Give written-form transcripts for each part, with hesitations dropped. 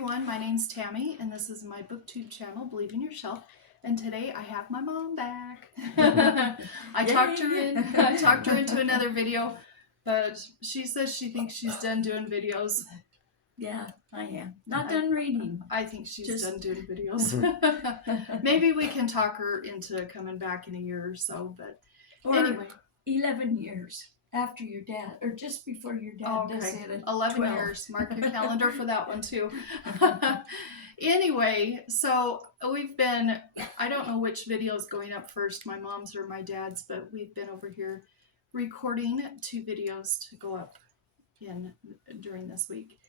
everyone, my name's Tammy and this is my booktube channel, Believe in Yourself, and today I have my mom back. I talked her into another video, but she says she thinks she's done doing videos. Yeah, I am. Not done reading. I think she's done doing videos. Maybe we can talk her into coming back in a year or so, but anyway. 11 years after your dad, or just before your dad does it. 11 12. years. Mark your calendar for that one too. Anyway, so we've been, I don't know which video is going up first, my mom's or my dad's, but we've been over here recording 2 videos to go up during this week.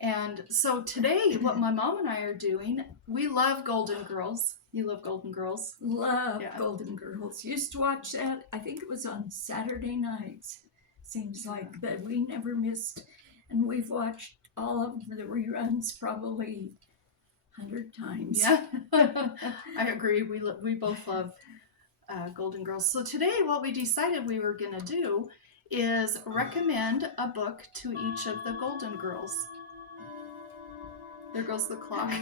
And so today, what my mom and I are doing, we love Golden Girls. You love Golden Girls? Love Golden Girls. Used to watch that. I think it was on Saturday nights. Seems like that we never missed. And we've watched all of the reruns probably 100 times. Yeah, I agree. We both love Golden Girls. So today what we decided we were going to do is recommend a book to each of the Golden Girls. There goes the clock.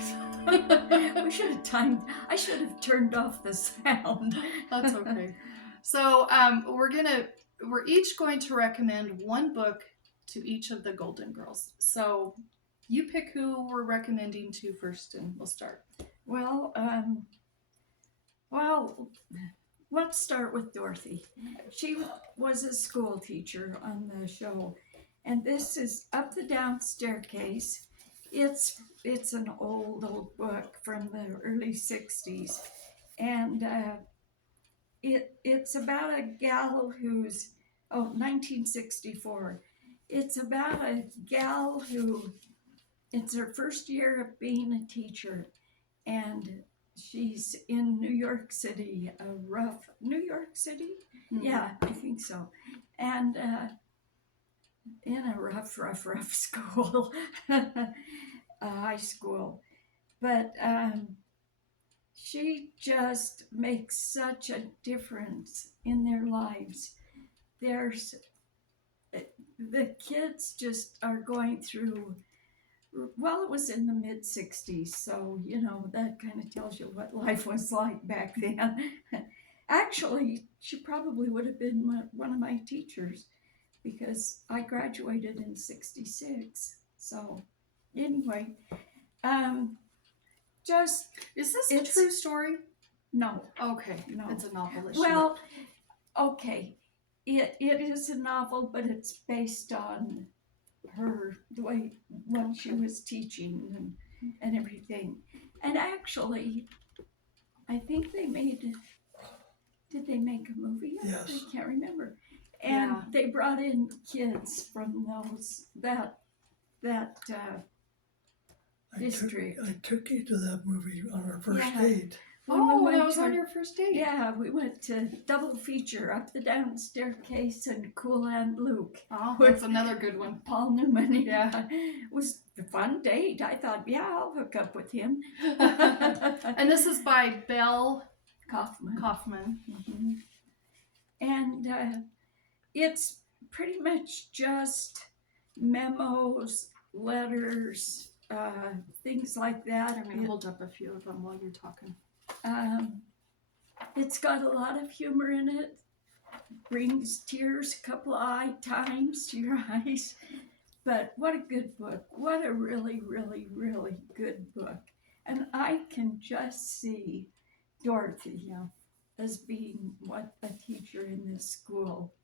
We should have timed. I should have turned off the sound. That's okay. So we're each going to recommend one book to each of the Golden Girls. So you pick who we're recommending to first, and we'll start. Well, let's start with Dorothy. She was a school teacher on the show, and this is Up the Down Staircase. It's an old book from the early 60s, and it's about a gal who's 1964. It's about a gal who it's her first year of being a teacher, and she's in New York City, New York City? Mm-hmm. Yeah, I think so. And in a rough school, high school. But she just makes such a difference in their lives. The kids just are going through, well, it was in the mid-60s, so, that kind of tells you what life was like back then. Actually, she probably would have been one of my teachers, because I graduated in 66. So anyway, is this a true story? No. Okay. No. It's a novel. Well, okay. It is a novel, but it's based on the way when she was teaching and everything. And actually, I think did they make a movie? Yes. I can't remember. And they brought in kids from that district. I took you to that movie on our first date. That was on your first date? Yeah, we went to double feature, Up the Down Staircase and Cool and Luke. Oh, that's another good one. Paul Newman. Yeah. It was a fun date. I thought, I'll hook up with him. And this is by Belle Kaufman. Mm-hmm. And it's pretty much just memos, letters, things like that. I'm going to hold up a few of them while you're talking. It's got a lot of humor in it. Brings tears a couple of times to your eyes. But what a good book. What a really, really, really good book. And I can just see Dorothy as being a teacher in this school.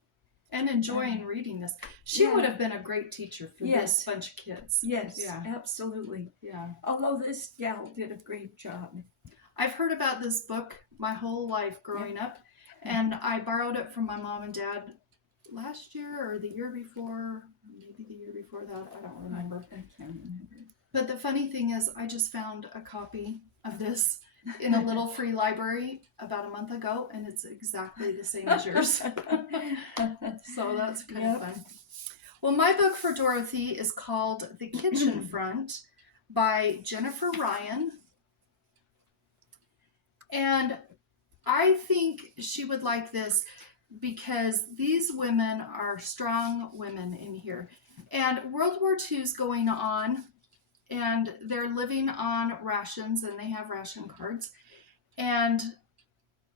And enjoying reading this. She would have been a great teacher for this bunch of kids. Yes, absolutely. Yeah. Although this gal did a great job. I've heard about this book my whole life growing up, and I borrowed it from my mom and dad last year or the year before, maybe the year before that. I don't remember. I can't remember. But the funny thing is, I just found a copy of this in a little free library about a month ago, and it's exactly the same as yours. So that's kind of fun. Well, my book for Dorothy is called The Kitchen Front by Jennifer Ryan. And I think she would like this because these women are strong women in here. And World War II is going on, and they're living on rations, and they have ration cards. And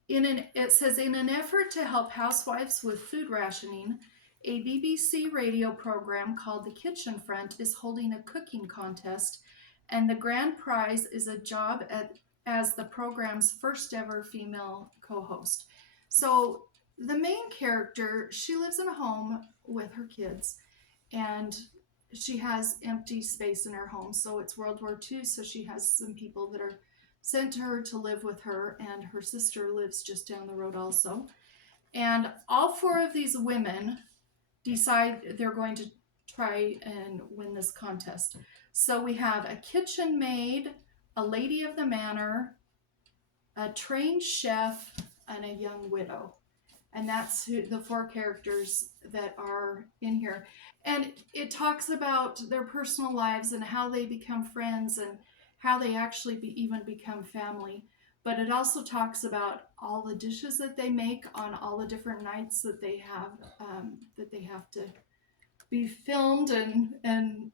it says, in an effort to help housewives with food rationing, a BBC radio program called The Kitchen Front is holding a cooking contest, and the grand prize is a job as the program's first ever female co-host. So the main character, she lives in a home with her kids, and she has empty space in her home. So it's World War II, so she has some people that are sent to her to live with her, and her sister lives just down the road also. And all four of these women decide they're going to try and win this contest. So we have a kitchen maid, a lady of the manor, a trained chef, and a young widow. And that's the four characters that are in here. And it talks about their personal lives and how they become friends and how they actually even become family. But it also talks about all the dishes that they make on all the different nights that they have to be filmed and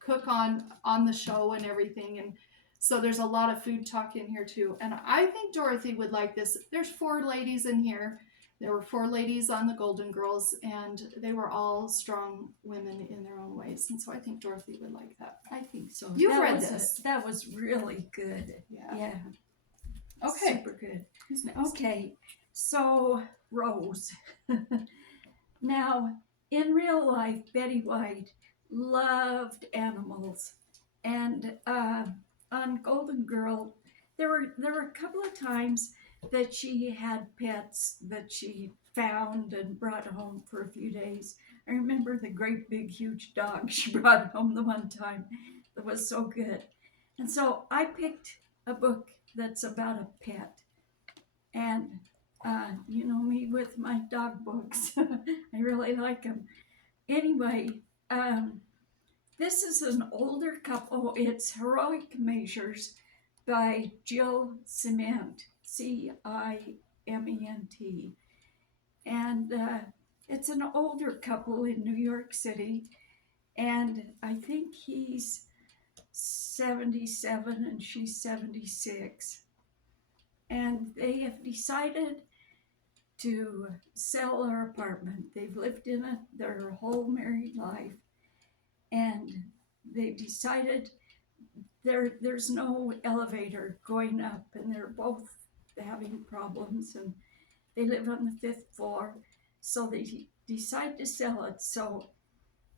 cook on the show and everything. And so there's a lot of food talk in here too. And I think Dorothy would like this. There's four ladies in here. There were four ladies on the Golden Girls, and they were all strong women in their own ways. And so I think Dorothy would like that. I think so. You've That read was this. That was really good. Yeah. Yeah. Okay. Super good. Who's next? Okay, so Rose. Now, in real life, Betty White loved animals, and on Golden Girl, there were a couple of times that she had pets that she found and brought home for a few days. I remember the great big huge dog she brought home the one time that was so good. And so I picked a book that's about a pet. And you know me with my dog books. I really like them. Anyway, this is an older couple. It's Heroic Measures by Jill Ciment, Ciment. And it's an older couple in New York City. And I think he's 77 and she's 76. And they have decided to sell their apartment. They've lived in it their whole married life. And they've decided there's no elevator going up, and they're both having problems, and they live on the 5th floor. So they decide to sell it. So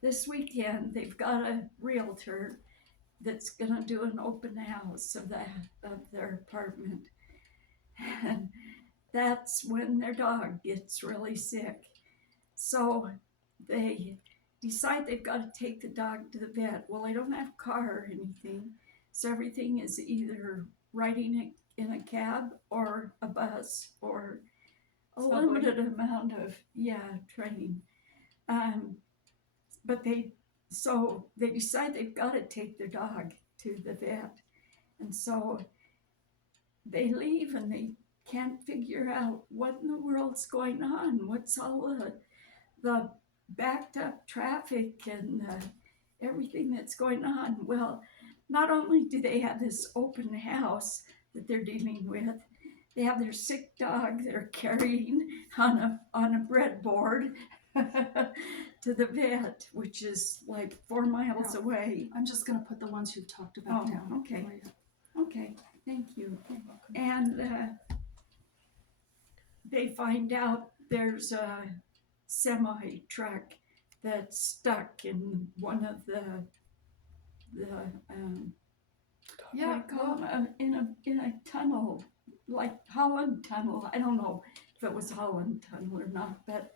this weekend they've got a realtor that's gonna do an open house of their apartment. And that's when their dog gets really sick. So they decide they've got to take the dog to the vet. Well, they don't have a car or anything, so everything is either riding it in a cab or a bus or a limited amount of train. But they decide they've got to take their dog to the vet, and so they leave and they can't figure out what in the world's going on. What's all the backed up traffic and everything that's going on? Well, not only do they have this open house that they're dealing with, they have their sick dog they're carrying on a breadboard to the vet, which is like 4 miles away. I'm just going to put the ones you've talked about down. Okay. for you. Okay, thank you. You're welcome. And they find out there's a semi truck that's stuck in one of the Yeah, in a tunnel, like Holland Tunnel. I don't know if it was Holland Tunnel or not, but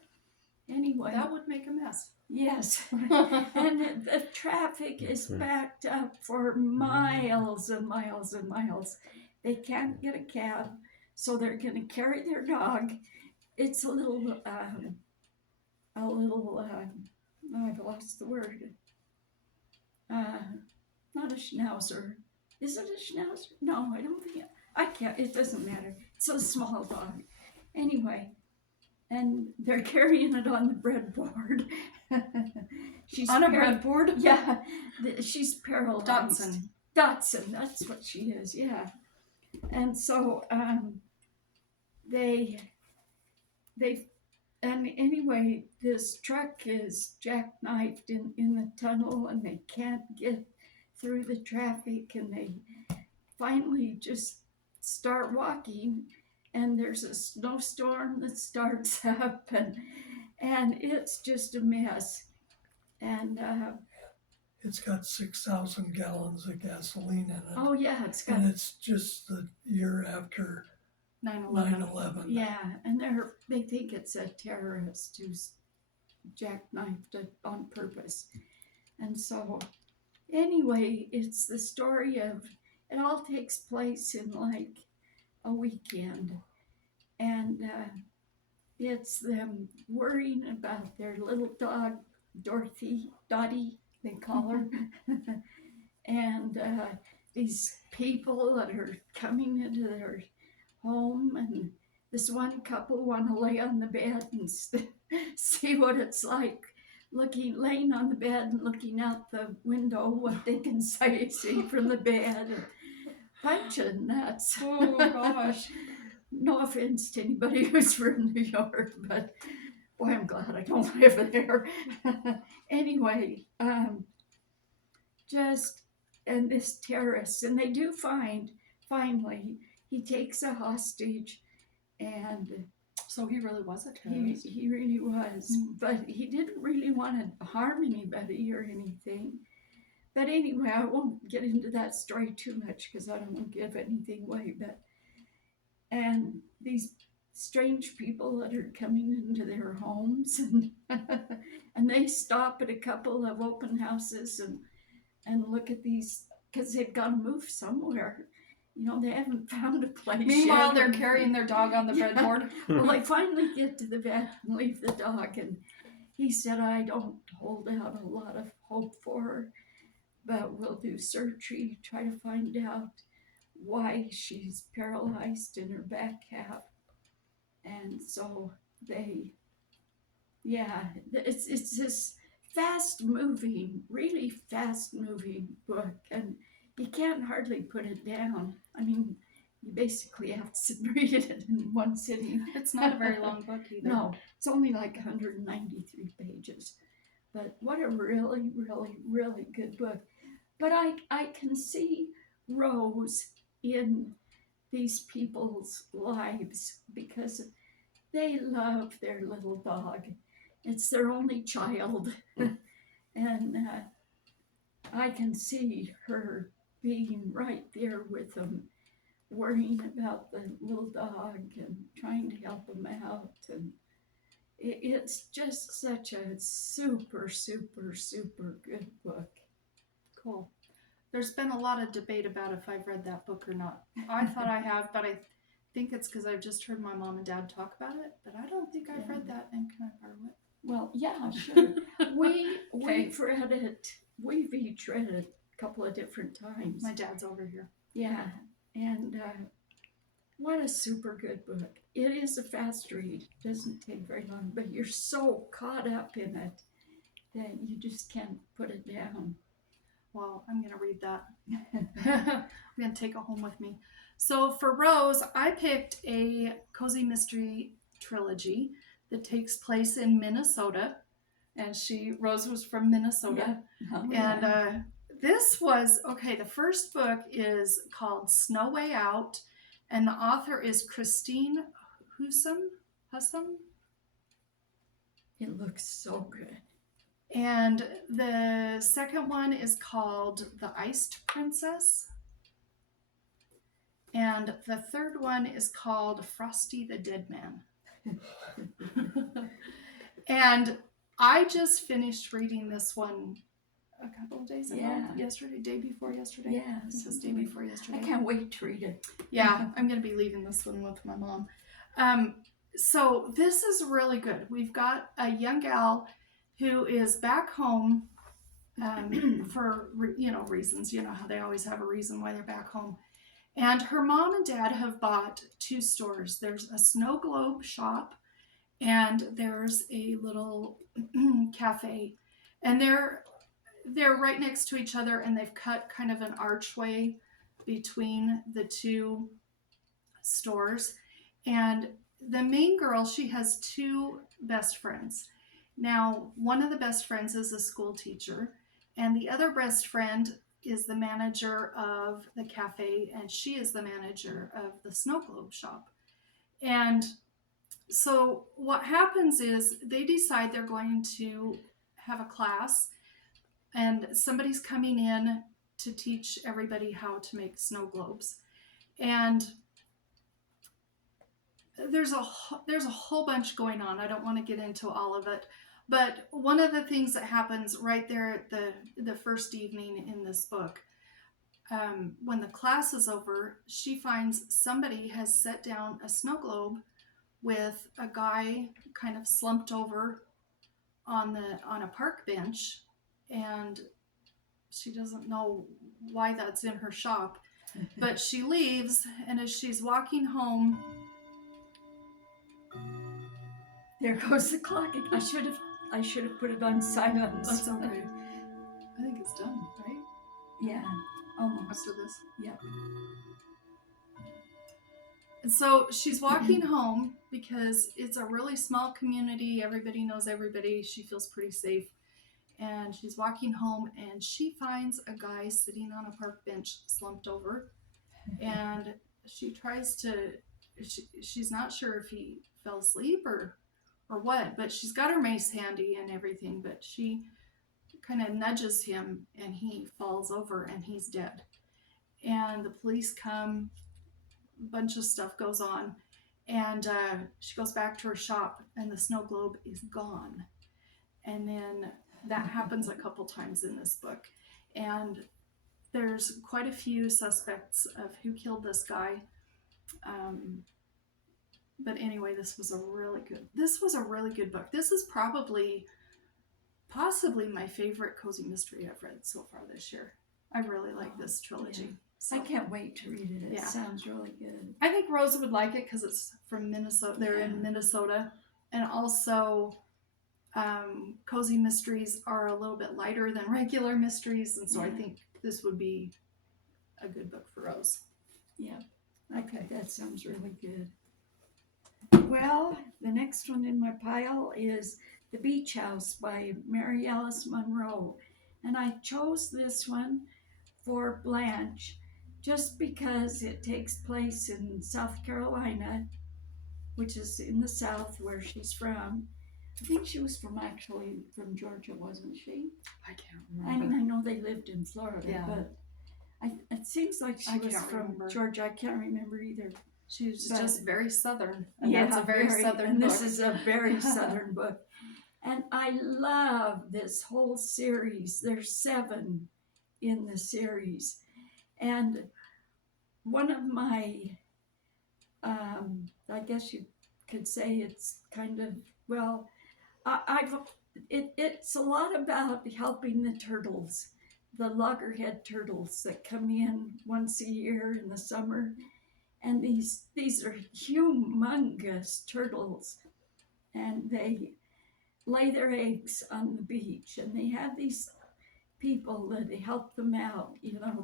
anyway. that would make a mess. Yes, and the traffic is backed up for miles and miles and miles. They can't get a cab, so they're going to carry their dog. It's a little, I've lost the word. Not a schnauzer. Is it a schnauzer? No, I don't think I can't. It doesn't matter. It's a small dog. Anyway, and they're carrying it on the breadboard. She's On a par- breadboard? Yeah, she's paralyzed. Dotson. Dotson, that's what she is, yeah. And so they and anyway, this truck is jackknifed in the tunnel, and they can't get through the traffic, and they finally just start walking, and there's a snowstorm that starts up, and it's just a mess. And It's got 6,000 gallons of gasoline in it. oh yeah, it's got And it's just the year after 9/11. 9/11. yeah, and they think it's a terrorist who's jackknifed it on purpose. And so anyway, it's the story of it all takes place in like a weekend, and it's them worrying about their little dog Dorothy, Dottie, they call her, and these people that are coming into their home, and this one couple want to lay on the bed and see what it's like laying on the bed and looking out the window, what they can see from the bed, and bunch of nuts. Oh gosh. No offense to anybody who's from New York, but boy, I'm glad I don't live there. Anyway, and this terrorist, and they do finally, he takes a hostage, and So he really was a terrorist. he really was, but he didn't really want to harm anybody or anything. But anyway, I won't get into that story too much because I don't want to give anything away. And these strange people that are coming into their homes, and they stop at a couple of open houses and look at these, because they've got to move somewhere. You know, they haven't found a place Meanwhile, yet. they're carrying their dog on the Yeah. breadboard. Well, they finally get to the vet and leave the dog, and he said, I don't hold out a lot of hope for her, but we'll do surgery, try to find out why she's paralyzed in her back half. And so it's this really fast moving book, and you can't hardly put it down. I mean, you basically have to sit and read it in one sitting. It's not a very long book either. No, it's only like 193 pages. But what a really, really, really good book. But I can see Rose in these people's lives because they love their little dog. It's their only child. And I can see her being right there with them, worrying about the little dog and trying to help him out. And it's just such a super, super, super good book. Cool. There's been a lot of debate about if I've read that book or not. I thought I have, but I think it's because I've just heard my mom and dad talk about it, but I don't think I've read that. And can I borrow it? Well, yeah, sure. We've read it. We've each read it a couple of different times. My dad's over here. Yeah, and what a super good book. It is a fast read. Doesn't take very long, but you're so caught up in it that you just can't put it down. Well, I'm going to read that. I'm going to take it home with me. So for Rose, I picked a cozy mystery trilogy that takes place in Minnesota. And Rose was from Minnesota. Yeah. Oh, And this was, the first book is called Snow Way Out. And the author is Christine Husom. It looks so good. And the second one is called The Iced Princess. And the third one is called Frosty the Dead Man. And I just finished reading this one a couple of days ago. Yeah. Day before yesterday. Yeah. This was day before yesterday. I can't wait to read it. Yeah, I'm going to be leaving this one with my mom. So this is really good. We've got a young gal who is back home for reasons. You know how they always have a reason why they're back home. And her mom and dad have bought two stores. There's a snow globe shop and there's a little cafe, and they're right next to each other, and they've cut kind of an archway between the two stores. And the main girl, she has two best friends. Now, one of the best friends is a school teacher, and the other best friend is the manager of the cafe, and she is the manager of the snow globe shop. And so what happens is they decide they're going to have a class, and somebody's coming in to teach everybody how to make snow globes. And there's a whole bunch going on. I don't want to get into all of it, but one of the things that happens right there at the first evening in this book, when the class is over, she finds somebody has set down a snow globe with a guy kind of slumped over on a park bench, and she doesn't know why that's in her shop. But she leaves, and as she's walking home, There goes the clock. I should have put it on silence. that's okay. I think it's done, right? Yeah, almost. After this. Yep. And so she's walking home because it's a really small community. Everybody knows everybody. She feels pretty safe. And she's walking home, and she finds a guy sitting on a park bench slumped over. And she tries to, she's not sure if he fell asleep or what, but she's got her mace handy and everything, but she kind of nudges him, and he falls over, and he's dead. And the police come, a bunch of stuff goes on, and she goes back to her shop, and the snow globe is gone. And then that happens a couple times in this book, and there's quite a few suspects of who killed this guy. But anyway, this was a really good book. This is possibly my favorite cozy mystery I've read so far this year. I really like this trilogy. Yeah. So, I can't wait to read it. It Yeah. sounds really good. I think Rose would like it because it's from Minnesota. They're in Minnesota. And also, cozy mysteries are a little bit lighter than regular mysteries. And so I think this would be a good book for Rose. Yeah, I think that sounds really good. Well, the next one in my pile is The Beach House by Mary Alice Monroe. And I chose this one for Blanche just because it takes place in South Carolina, which is in the South where she's from. I think she was from Georgia, wasn't she? I can't I remember. mean, I know they lived in Florida, but it seems like she was can't from remember. Georgia. I can't remember either. She was But- just very Southern. And that's a very Southern and book. this is a very Southern book. And I love this whole series. There's 7 in the series. And one of my, I guess you could say it's kind of, well, it's a lot about helping the turtles, the loggerhead turtles that come in once a year in the summer. And these are humongous turtles, and they lay their eggs on the beach, and they have these people that help them out,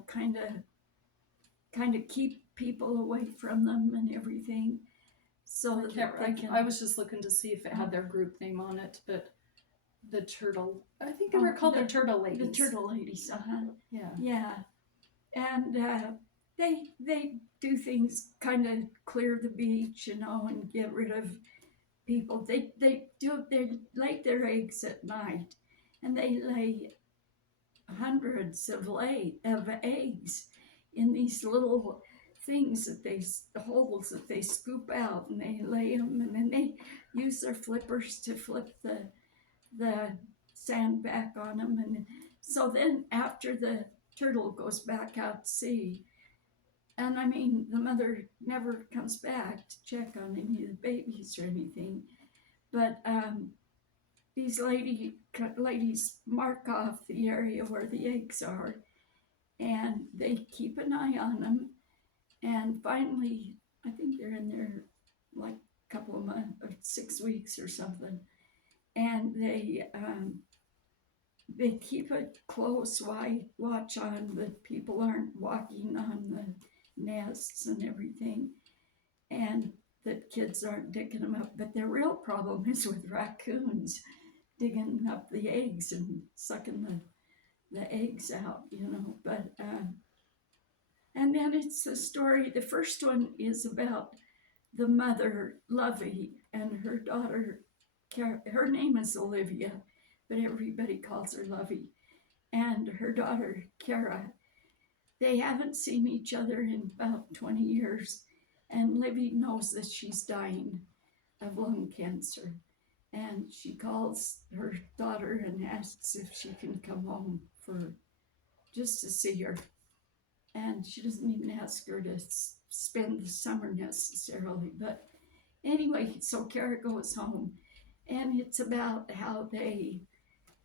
kind of keep people away from them and everything. So I was just looking to see if it had their group name on it, but the turtle, I think they were called the Turtle Ladies. The Turtle Ladies, Yeah. Yeah. And they do things, kind of clear the beach, and get rid of people. They lay their eggs at night, and they lay hundreds of eggs in these little things holes that they scoop out, and they lay them, and then they use their flippers to flip the sand back on them. And so then after the turtle goes back out to sea, and I mean, the mother never comes back to check on any of the babies or anything, but these ladies mark off the area where the eggs are, and they keep an eye on them. And finally, I think they're in their like couple of months or 6 weeks or something, and they keep a close watch on that people aren't walking on the nests and everything, and that kids aren't digging them up. But the real problem is with raccoons digging up the eggs and sucking the eggs out, you know. But and then it's the story. The first one is about the mother, Lovey, and her daughter, her name is Olivia, but everybody calls her Lovey, and her daughter, Kara. They haven't seen each other in about 20 years, and Livy knows that she's dying of lung cancer. And she calls her daughter and asks if she can come home just to see her. And she doesn't even ask her to spend the summer necessarily. But anyway, so Kara goes home, and it's about how they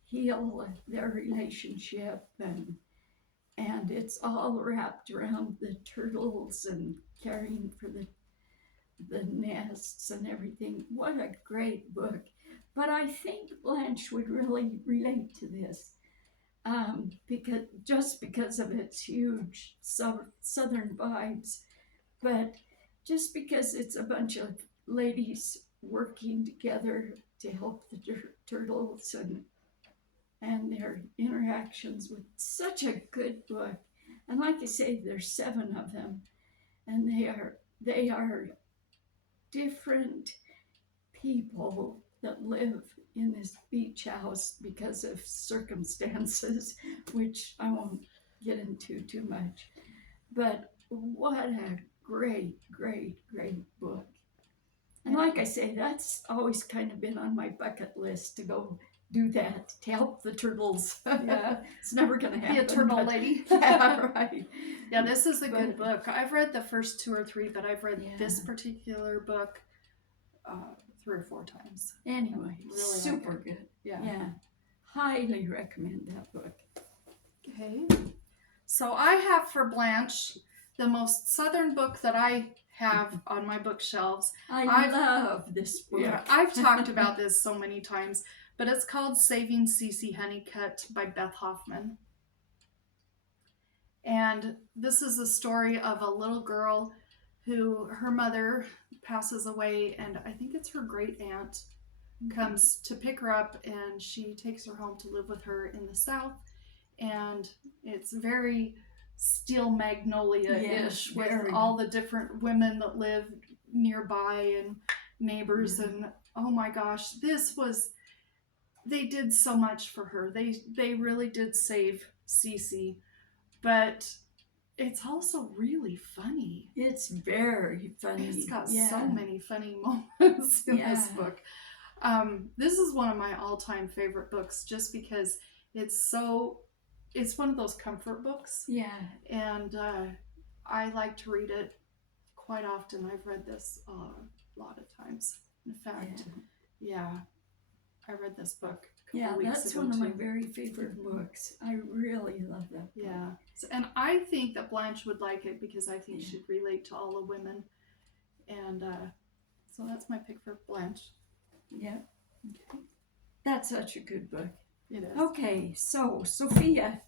heal their relationship, and it's all wrapped around the turtles and caring for the nests and everything. What a great book. But I think Blanche would really relate to this, because of its huge southern vibes, but just because it's a bunch of ladies working together to help the turtles and their interactions with such a good book. And like I say, there's 7 of them, and they are different people that live in this beach house because of circumstances, which I won't get into too much. But what a great, great, great book. And like I say, that's always kind of been on my bucket list to go do that, to help the turtles. Yeah. It's never going to happen. Be a turtle lady. Yeah, right. Yeah, this is a good book. I've read the first 2 or 3, but I've read this Yeah. particular book 3 or 4 times. Anyway, Really super like it. good. Yeah. Yeah. Highly recommend that book. Okay. So I have for Blanche the most southern book that I have on my bookshelves. I love this book. Yeah, I've talked about this so many times, but it's called Saving CeeCee Honeycutt by Beth Hoffman. And this is a story of a little girl who her mother passes away, and I think it's her great aunt comes to pick her up, and she takes her home to live with her in the South. And it's very Steel Magnolia-ish, with very. all the different women that live nearby and neighbors. And oh my gosh, they did so much for her. They really did save CeeCee, but it's also really funny. It's very funny. It's got so many funny moments in this book. This is one of my all-time favorite books, just because it's one of those comfort books. Yeah. And I like to read it quite often. I've read this a lot of times. In fact, I read this book a couple weeks ago. That's one of my very favorite books. I really love that book. Yeah. So, and I think that Blanche would like it because I think she'd relate to all the women. And so that's my pick for Blanche. Yeah. Okay. That's such a good book. It is. Okay, so Sophia,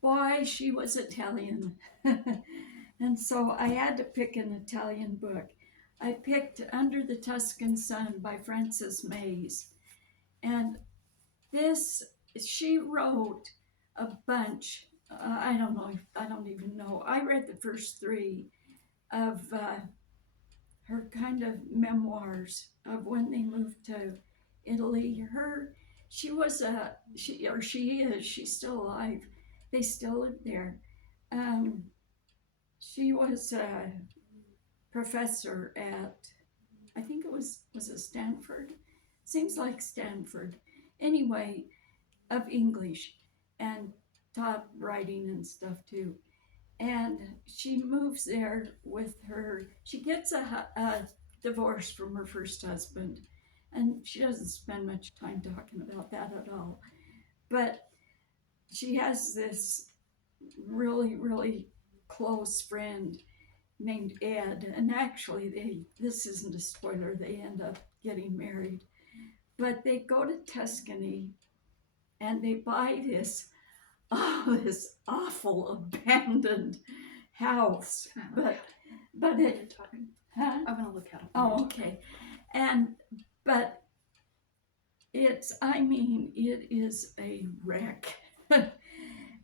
boy, she was Italian. And so I had to pick an Italian book. I picked Under the Tuscan Sun by Frances Mays. And she wrote a bunch, I don't even know. I read the first 3 of her kind of memoirs of when they moved to Italy. She's still alive. They still live there. She was a professor at, I think it was it Stanford? Seems like Stanford. Anyway, of English, and taught writing and stuff too. And she moves there with she gets a divorce from her first husband. And she doesn't spend much time talking about that at all. But she has this really, really close friend. named Ed, and actually this isn't a spoiler, they end up getting married. But they go to Tuscany and they buy this this awful abandoned house. But it, huh? I'm gonna look at it. Oh, okay. But it is a wreck.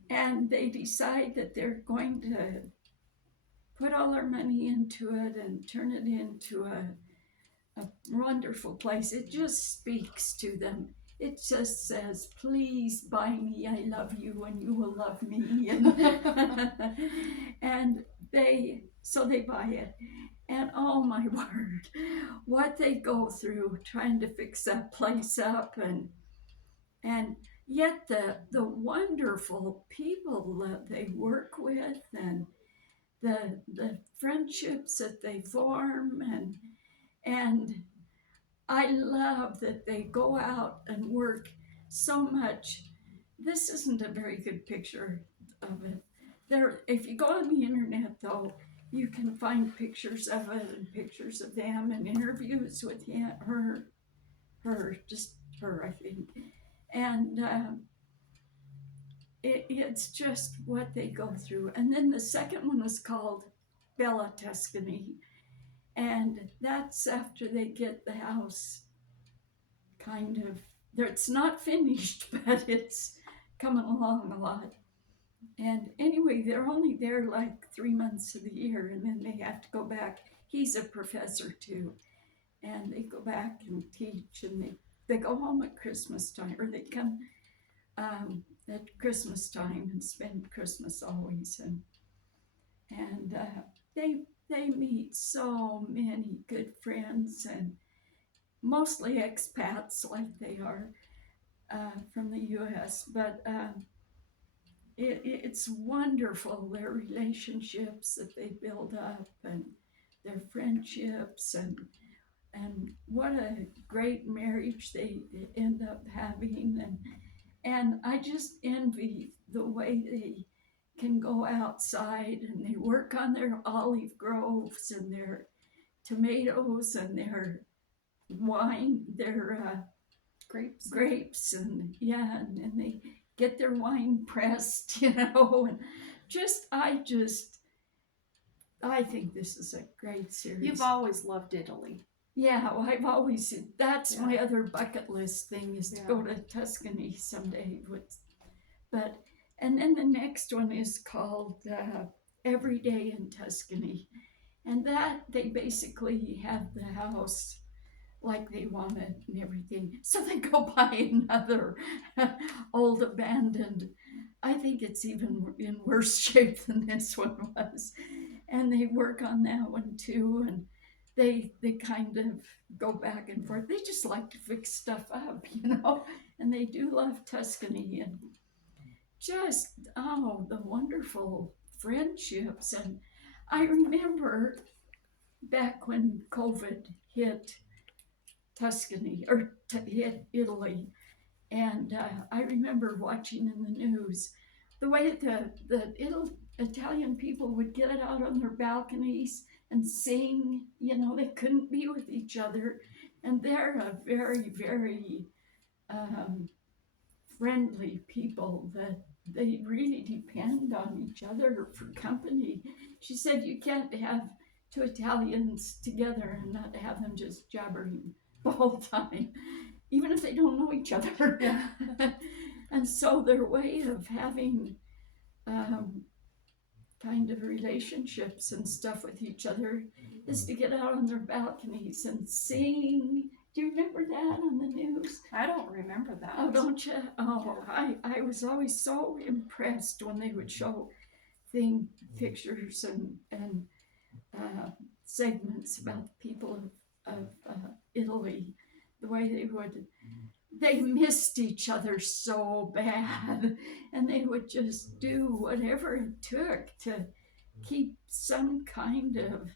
And they decide that they're going to put all their money into it and turn it into a wonderful place. It just speaks to them. It just says, please buy me, I love you, and you will love me. And so they buy it. And oh my word, what they go through trying to fix that place up, and yet the wonderful people that they work with, and the friendships that they form, and I love that they go out and work so much. This isn't a very good picture of it. If you go on the internet though, you can find pictures of it and pictures of them and interviews with her, just her, I think. And it's just what they go through. And then the second one was called Bella Tuscany. And that's after they get the house kind of, it's not finished, but it's coming along a lot. And anyway, they're only there like 3 months of the year, and then they have to go back. He's a professor too. And they go back and teach, and they go home at Christmas time, or they come at Christmas time and spend Christmas always. And they meet so many good friends, and mostly expats like they are from the U.S. But it's wonderful, their relationships that they build up, and their friendships, and what a great marriage they end up having. And I just envy the way they can go outside and they work on their olive groves and their tomatoes and their wine, their grapes, and and they get their wine pressed, and I think this is a great series. You've always loved Italy. Yeah, well, that's my other bucket list thing, is to go to Tuscany someday. And then the next one is called Every Day in Tuscany. And that they basically have the house like they want it and everything. So they go buy another old abandoned, I think it's even in worse shape than this one was. And they work on that one too. And they kind of go back and forth. They just like to fix stuff up, and they do love Tuscany, and just, the wonderful friendships. And I remember back when COVID hit Tuscany, or hit Italy, and I remember watching in the news the way the Italian people would get out on their balconies and sing. They couldn't be with each other, and they're a very, very friendly people, that they really depend on each other for company. She said you can't have two Italians together and not have them just jabbering the whole time, even if they don't know each other. Yeah. And so their way of having kind of relationships and stuff with each other is to get out on their balconies and sing. Do you remember that on the news? I don't remember that. Oh, don't you? Oh, I was always so impressed when they would show pictures and segments about the people of Italy, the way they missed each other so bad, and they would just do whatever it took to keep some kind of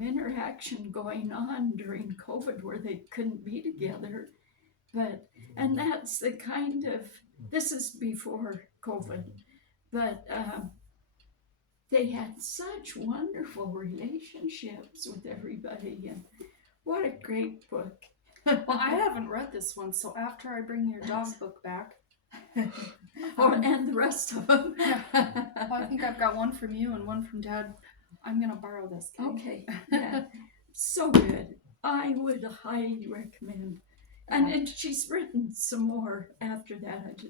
interaction going on during COVID, where they couldn't be together. And that's the kind of, this is before COVID, but they had such wonderful relationships with everybody, and what a great book. Well, I haven't read this one, so after I bring your dog book back, And the rest of them. well, I think I've got one from you and one from Dad. I'm gonna borrow this. Okay, yeah, so good. I would highly recommend. And she's written some more after that.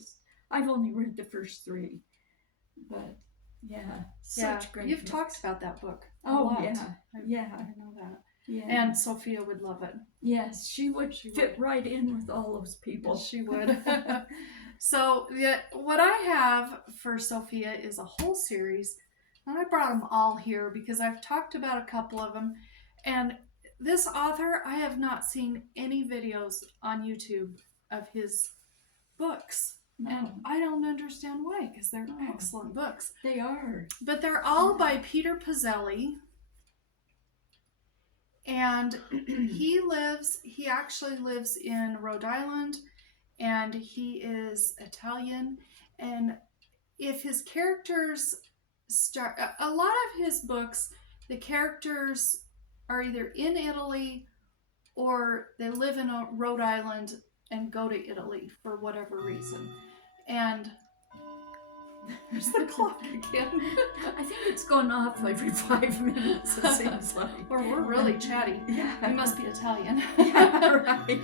I've only read the first 3, but yeah, such great. You've books. talked about that book. Oh lot. yeah, yeah, I know that. yeah. And Sophia would love it. Yes, she would fit right in with all those people. She would. So what I have for Sophia is a whole series, and I brought them all here because I've talked about a couple of them. And this author, I have not seen any videos on YouTube of his books. No. And I don't understand why, because they're No. excellent books. They are. But they're all by Peter Pezzelli. And he actually lives in Rhode Island, and he is Italian. And if his characters start, a lot of his books, the characters are either in Italy or they live in Rhode Island and go to Italy for whatever reason. And there's the clock again. I think it's gone off every 5 minutes, it seems like. Or we're really chatty. Yeah. We must be Italian. Yeah, right.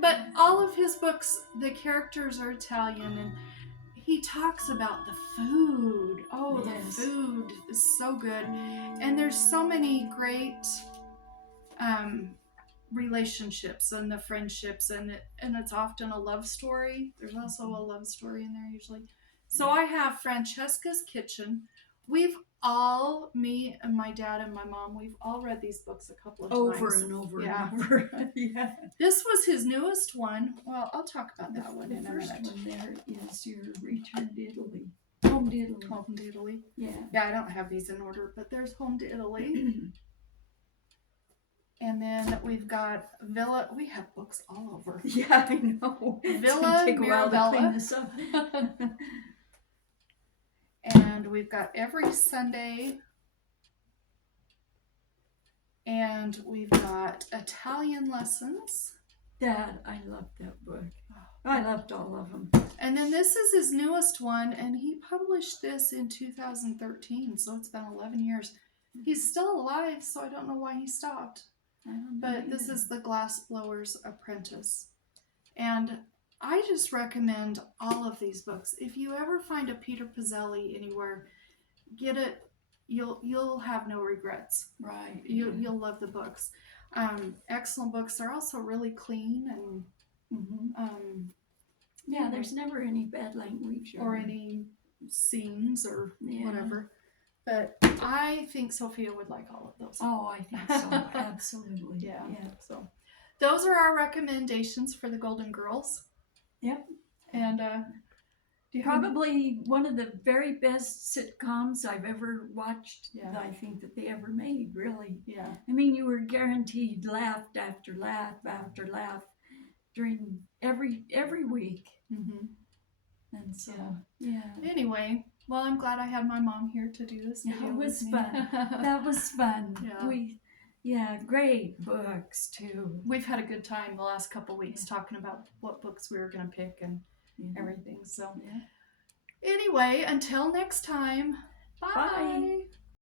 But all of his books, the characters are Italian, and he talks about the food. Oh, Yes. the food is so good. And there's so many great relationships and the friendships, and it's often a love story. There's also a love story in there usually. So I have Francesca's Kitchen. Me and my dad and my mom, we've all read these books a couple of Over times. and over Yeah. and over. Yeah. This was his newest one. Well, I'll talk about that one The in a first minute. one there is your Return to Italy. Home to Italy. Home to Italy. Yeah. Yeah, I don't have these in order, but there's Home to Italy. And then we've got Villa. We have books all over. Yeah, I know. It's Villa gonna take a while to Mirabella. clean this up. And we've got Every Sunday. And we've got Italian Lessons. I loved that book. I loved all of them. And then this is his newest one, and he published this in 2013, so it's been 11 years. He's still alive, so I don't know why he stopped. But this is the Glassblower's Apprentice. And I just recommend all of these books. If you ever find a Peter Pezzelli anywhere, get it. You'll have no regrets. Right. You'll love the books. Excellent books. They're also really clean and yeah, there's never any bad language or any scenes or Yeah. whatever. But I think Sophia would like all of those. Oh, I think so. Absolutely. Yeah. So those are our recommendations for the Golden Girls. Yep. And do you have Probably one of the very best sitcoms I've ever watched. Yeah. I think that they ever made. Really. Yeah. I mean, you were guaranteed laugh after laugh after laugh during every week. Mm-hmm. And so, Yeah. yeah. Anyway, well, I'm glad I had my mom here to do this Yeah, video it was with me. fun. That was fun. Yeah. Great books too. We've had a good time the last couple weeks talking about what books we were going to pick and Yeah. everything. So Yeah. anyway, until next time, bye. Bye.